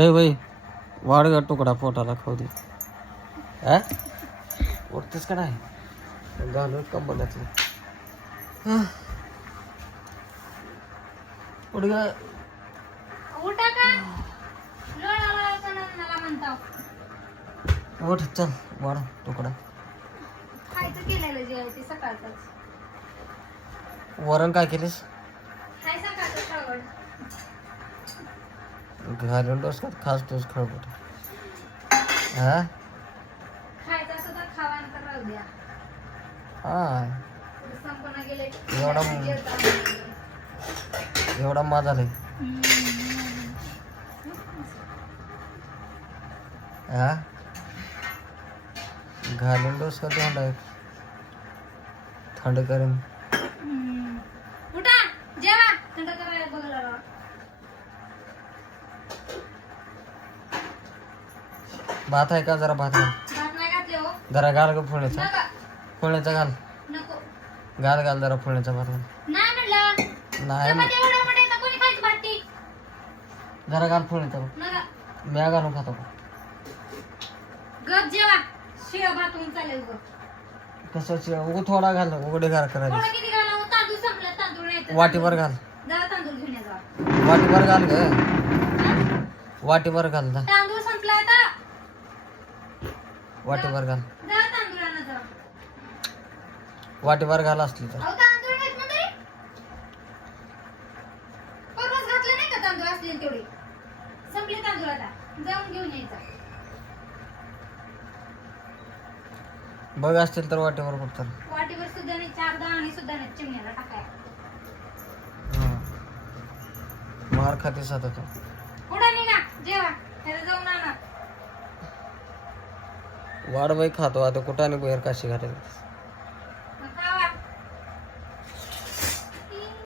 ए बाई वाढ गा तुकडा पोटाला खाऊ दे. हा उठतेस का नाही? घालून कंबरल्यातलं उठ ग. उठा का उठ चल वाढ तुकडा. खायचं केलेलं जे आहे ते सकाळचंच. वरण काय केलीस? घालून डोसक्यात खास तोच खळबट हा? असं हा. एवढा-. एवढा माझा नाही हा? घालून डोसका तोंडा थंड करेन. उठा जेवा थंड करायला भात आहे का? जरा भात घाल. हो. जरा घाल ग फोडण्याचा घाल. घाल घाल जरा फोडण्याचा भात घाल. नाही जरा घाल भात. नका. म्या घालून खातो शिळ. कसं शि- उगं थोडा घाल उघडे घाल थोडं किती घाला? वाटीभर घाल. ग? वाटीभर घाल जा असले संपले तांदूळ आता. जाऊन घेऊन यायचा. बघ असतील तर वाटीभर फक्त वाटीवर सुद्धा नाही चार आणि सुद्धा नाही चिमण्याला टाकाय. मार खातेस आता तू. पुढे निघा जेवा. त्याला जाऊन आणा. वाढ बाई खातो. आता कुठं आणि बाहेर काशी घालायला